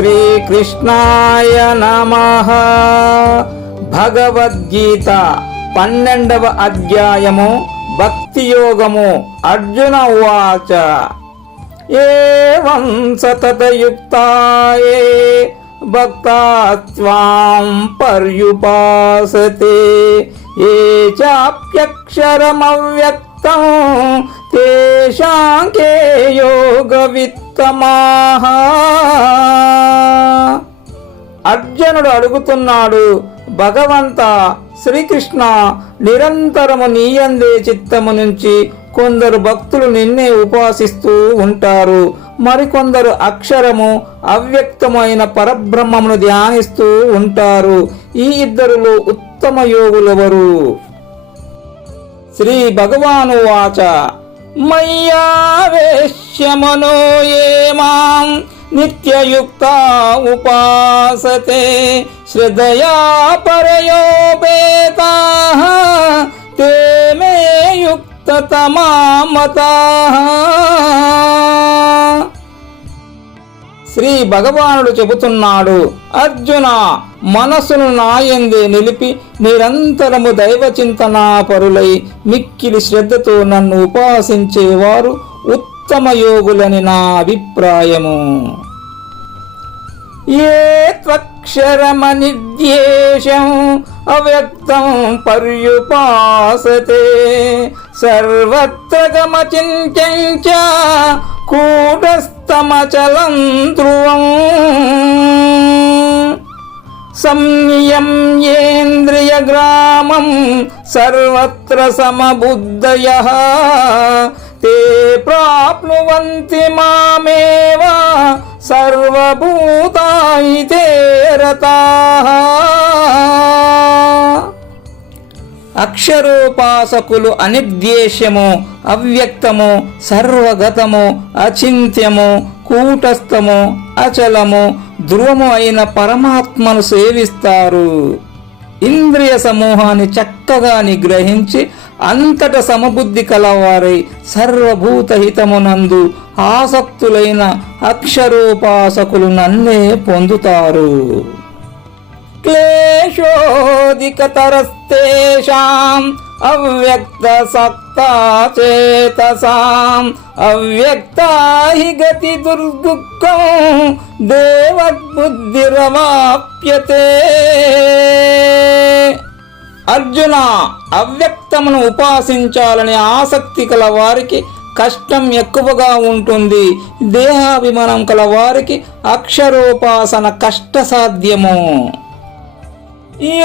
శ్రీకృష్ణాయ నమః. భగవద్గీత 12వ అధ్యాయము భక్తి యోగము. అర్జున ఉవాచ ఏవం సతతయుక్తాయే భక్తాస్త్వాం పర్యుపాసతే ఏ చాప్యక్షరమవ్యక్తం తేషాం కే యోగవిత్తమాః. అర్జునుడు అడుగుతున్నాడు, భగవంత శ్రీకృష్ణ, నిరంతరము నీయందే చిత్తము నుంచి కొందరు భక్తులు నిన్నే ఉపాసిస్తూ ఉంటారు, మరికొందరు అక్షరము అవ్యక్తమైన పరబ్రహ్మమును ధ్యానిస్తూ ఉంటారు. ఈ ఇద్దరులో ఉత్తమ యోగులెవరు? శ్రీ భగవాను వాచ మయ్యావేశ్య మనో యే మాం నిత్యయుక్తా ఉపాసతే శ్రద్ధయా పరయోపేతాః తే మే యుక్తతమా మతాః. శ్రీ భగవానుడు చెబుతున్నాడు, అర్జున, మనస్సును నాయందే నిలిపి నిరంతరము దైవ చింతనా పరులై మిక్కిలి శ్రద్ధతో నన్ను ఉపాసించేవారు ఉత్తమ యోగులని నా అభిప్రాయము. ఏ త్వక్షరమనిర్దేశం అవ్యక్తం పర్యుపాసతే సర్వత్ర గమచింత్యం చ కూటస్థమచలం ధ్రువం సంయమ్యేంద్రియగ్రామం సర్వత్ర సమబుద్ధయః తే ప్రాప్నువంతి మామేవ సర్వభూతాని తే రతాః. అక్షరోపాసకులు అనిర్దేశ్యము, అవ్యక్తము, సర్వగతము, అచింత్యము, కూటస్థము, అచలము, ధ్రువము అయిన పరమాత్మను సేవిస్తారు. ఇంద్రియ సమూహాన్ని చక్కగా నిగ్రహించి అంతట సమబుద్ధి కలవారై సర్వభూత హితమునందు ఆసక్తులైన అక్షరోపాసకులు నన్నే పొందుతారు. క్లేశోధికతరస్తేషాం అవ్యక్త సక్తాచేతసాం అవ్యక్తా హి గతి దుర్దుఃఖం దేవద్బుద్ధిరవాప్యతే. అర్జున, అవ్యక్తమును ఉపాసించాలని ఆసక్తి కల వారికి కష్టం ఎక్కువగా ఉంటుంది. దేహాభిమానం కల వారికి అక్షరోపాసన కష్టసాధ్యము.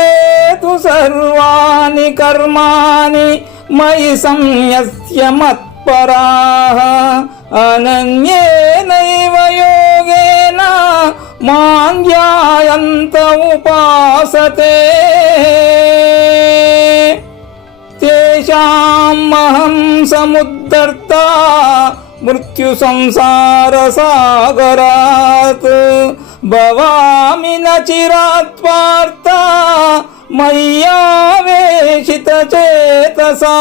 ఏతు సర్వాణి కర్మాణి మయి సంయస్య మత్పరాః అనన్యేనైవ యోగేన మాం ధ్యాయంత ఉపాసతే తేషామహం సముద్ధర్తా మృత్యు సంసార సాగరాత్ భవామి న చిరాత్ పార్థ మయ్యావేశిత చేతసాం.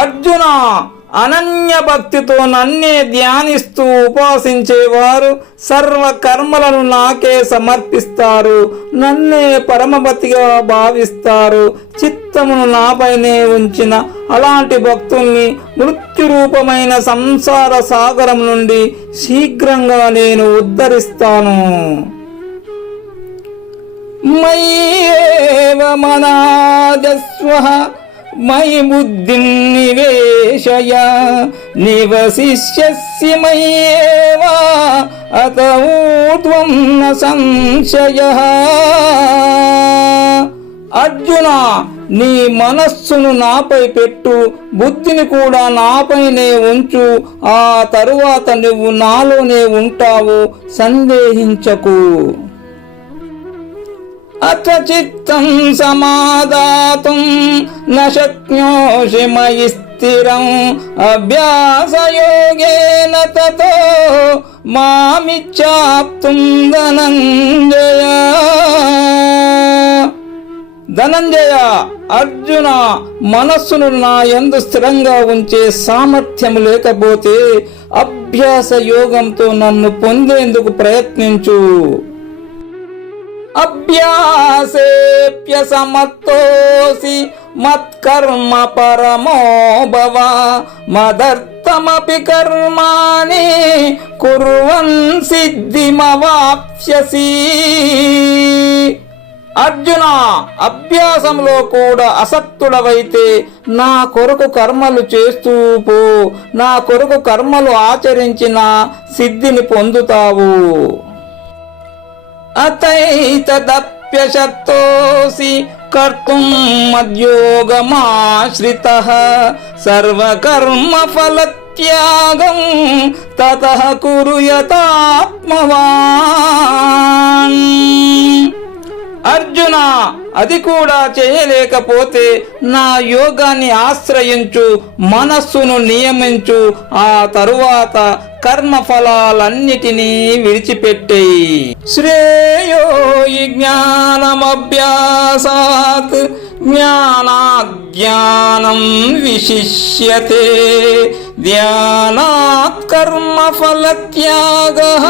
అర్జున, అనన్య భక్తితో నన్నే ధ్యానిస్తూ ఉపాసించేవారు సర్వ కర్మలను నాకే సమర్పిస్తారు, నన్నే పరమపతిగా భావిస్తారు. చిత్తమును నాపైనే ఉంచిన అలాంటి భక్తుల్ని మృత్యురూపమైన సంసార సాగరం నుండి శీఘ్రంగా నేను ఉద్ధరిస్తాను. మయ్యేవ మనాజస్వః మయి బుద్ధిం నివేశయ నివసిష్యసి మయ్యేవ అత ఊర్ధ్వం న సంశయః. అర్జున, నీ మనస్సును నాపై పెట్టు, బుద్ధిని కూడా నాపైనే ఉంచు. ఆ తరువాత నువ్వు నాలోనే ఉంటావు, సందేహించకు. అథ చిత్తం సమాదాతుం న శక్నోషి మయి స్థిరం అభ్యాసయోగేన తతో మామిచ్ఛాప్తుం ధనంజయ. ధనంజయ, అర్జున, మనస్సును నా యందు స్థిరంగా ఉంచే సామర్థ్యము లేకపోతే అభ్యాస యోగంతో నన్ను పొందేందుకు ప్రయత్నించు. అభ్యాసేప్యసమర్థోసి మత్కర్మ పరమో భవ మదర్థమపి కర్మాణి కుర్వన్ సిద్ధిమవాప్స్యసి. అర్జున, అభ్యాసంలో కూడా అసక్తుడవైతే నా కొరకు కర్మలు చేస్తూ పో. నా కొరకు కర్మలు ఆచరించిన సిద్ధిని పొందుతావు. అతైతదప్యశక్తోసి కర్తుం మద్యోగమాశ్రితః సర్వకర్మ ఫలత్యాగం తతః కురు యతాత్మవాన్. అర్జున, అది కూడా చేయలేకపోతే నా యోగాన్ని ఆశ్రయించు, మనస్సును నియమించు. ఆ తరువాత కర్మఫలాలన్నిటినీ విడిచిపెట్టేయి. శ్రేయో ఈ జ్ఞానమభ్యాసాత్ జ్ఞానాజ్ఞానం విశిష్యతే ధ్యానాత్ కర్మఫలత్యాగః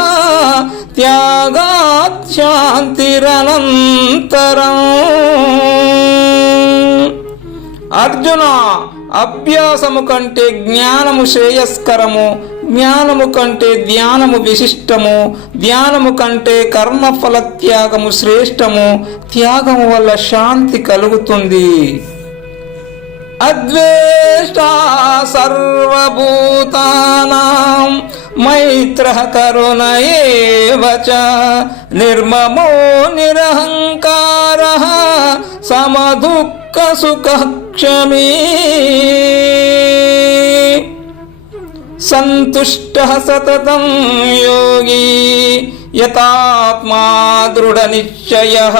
త్యాగాత్ శాంతిరనంతరం. అర్జున, అభ్యాసము కంటే జ్ఞానము శ్రేయస్కరము, జ్ఞానము కంటే ధ్యానము విశిష్టము, ధ్యానము కంటే కర్మఫల త్యాగము శ్రేష్టము. త్యాగము వల్ల శాంతి కలుగుతుంది. అద్వేష్టా సర్వభూతానాం మైత్రః కరుణ ఏవ చ నిర్మమో నిరహంకారః సమదుఃఖ సుఖః క్షమీ. సంతుష్టః సతతం యోగి యతాత్మా దృఢ నిశ్చయః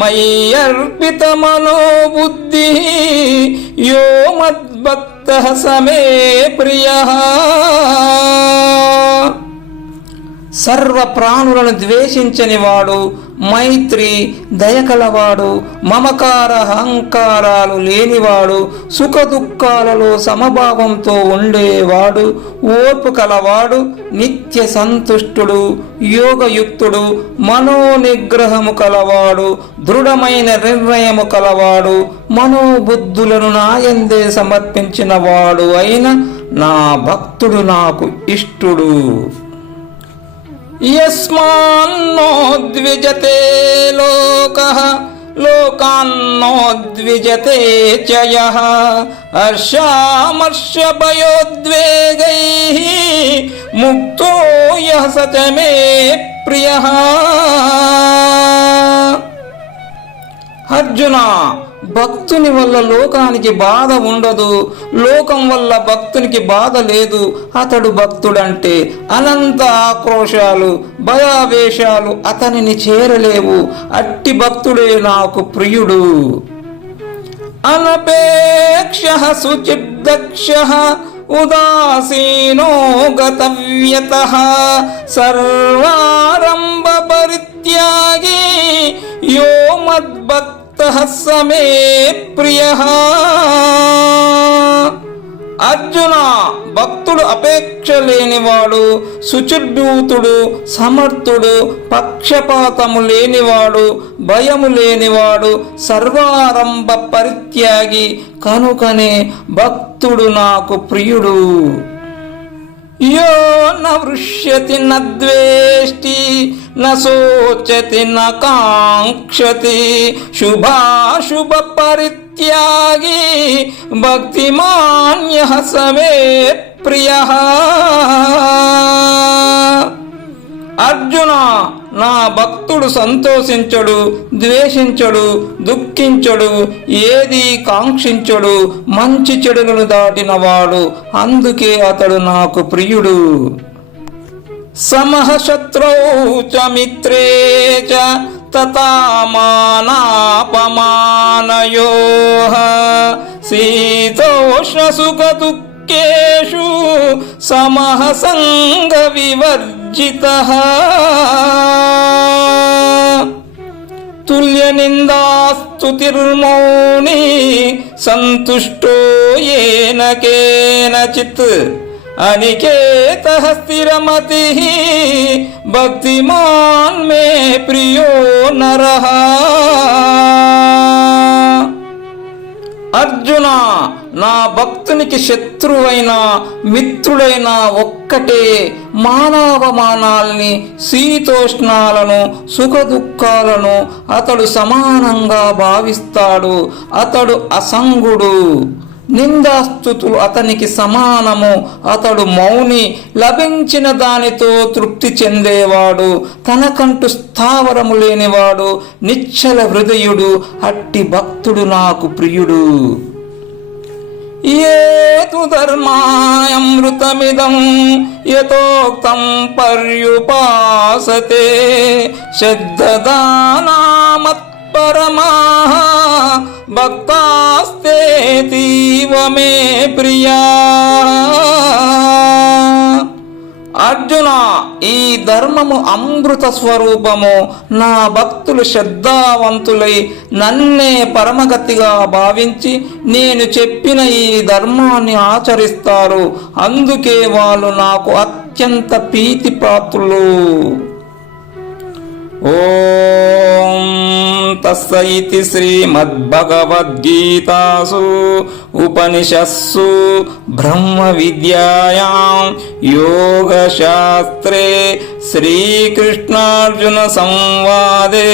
మయ్యర్పిత మనోబుద్ధిః యో మద్భక్తః సమే ప్రియః. సర్వ ప్రాణులను ద్వేషించని వాడు, మైత్రి, దయకలవాడు, మమకార అహంకారాలు లేనివాడు, సుఖ దుఃఖాలలో సమభావంతో ఉండేవాడు, ఓర్పు కలవాడు, నిత్య సంతుష్టుడు, యోగయుక్తుడు, మనోనిగ్రహము కలవాడు, దృఢమైన నిర్ణయము కలవాడు, మనోబుద్ధులను నాయందే సమర్పించిన వాడు అయిన నా భక్తుడు నాకు ఇష్టుడు. యస్మాన్నో ద్విజతే లోకః లోకాన్నో ద్విజతే చ యః హర్షామర్షభయోద్వేగైః ముక్తో యః స చ మే ప్రియః. అర్జున, భక్తుని వల్ల లోకానికి బాధ ఉండదు, లోకం వల్ల భక్తునికి బాధ లేదు. అతడు భక్తుడంటే అనంత ఆక్రోశాలు, భయావేశాలు అతనిని చేరలేవు. అట్టి భక్తుడే నాకు ప్రియుడు. అనపేక్షః శుచిర్దక్షః ఉదాసీనో గతవ్యతః సర్వారంభ పరిత్యాగి యో మద్భక్త సమే ప్రియః. అర్జున, భక్తుడు అపేక్ష లేనివాడు, శుచిర్భూతుడు, సమర్థుడు, పక్షపాతము లేనివాడు, భయము లేనివాడు, సర్వారంభ పరిత్యాగి. కనుకనే భక్తుడు నాకు ప్రియుడు. యో న వృష్యతి న ద్వేష్టి న శోచతి న కాంక్షతి శుభాశుభ పరిత్యాగి భక్తిమాన్యః సమే ప్రియః. అర్జున, నా భక్తుడు సంతోషించడు, ద్వేషించడు, దుఃఖించడు, ఏది కాంక్షించడు, మంచి చెడులను దాటినవాడు. అందుకే అతడు నాకు ప్రియుడు. సమః శత్రౌ చ మిత్రే చ తథా మానాపమానయోః శీతోష్ణ సుఖ దుఃఖేషు సమః సంగ వివర్జితః. తుల్య నిందాస్తుతిర్మౌని సంతుష్టోయేన కేనచిత్ అనికేత స్థిరమతి భక్తిమాన్ మే ప్రియో నరః. అర్జున, నా భక్తునికి శత్రువైన మిత్రుడైన ఒక్కటే. మానవమానాల్ని, శీతోష్ణాలను, సుఖదుఖాలను అతడు సమానంగా భావిస్తాడు. అతడు అసంగుడు. నిందాస్తుతులు అతనికి సమానము. అతడు మౌని. లభించిన దానితో తృప్తి చెందేవాడు. తనకంటూ స్థావరము లేనివాడు. నిశ్చల హృదయుడు. అట్టి భక్తుడు నాకు ప్రియుడు. ఏతు ధర్మాయమృతమిదం యతోక్తం పర్యుపాసతే శ్రద్ధదానామత్పరమాః భక్తాస్తేతీవ మే ప్రియా. అర్జున, ఈ ధర్మము అమృత స్వరూపము. నా భక్తులు శ్రద్ధావంతులై నన్నే పరమగతిగా భావించి నేను చెప్పిన ఈ ధర్మాన్ని ఆచరిస్తారు. అందుకే వాళ్ళు నాకు అత్యంత ప్రీతిపాత్రులు. ఓం తస్సైతి శ్రీమద్భగవద్గీతాసు ఉపనిషత్సు బ్రహ్మ విద్యాయాం యోగశాస్త్రే శ్రీకృష్ణార్జున సంవాదే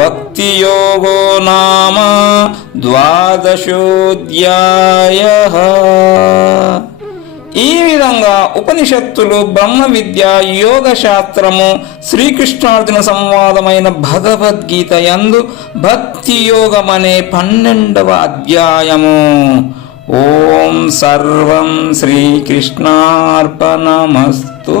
భక్తియోగో నామ ద్వాదశోధ్యాయః. ఈ విధంగా ఉపనిషత్తులు, బ్రహ్మ విద్య, యోగ శాస్త్రము, శ్రీకృష్ణార్జున సంవాదమైన భగవద్గీత యందు భక్తి యోగమనే 12వ అధ్యాయము. ఓం సర్వం శ్రీకృష్ణార్పణమస్తు.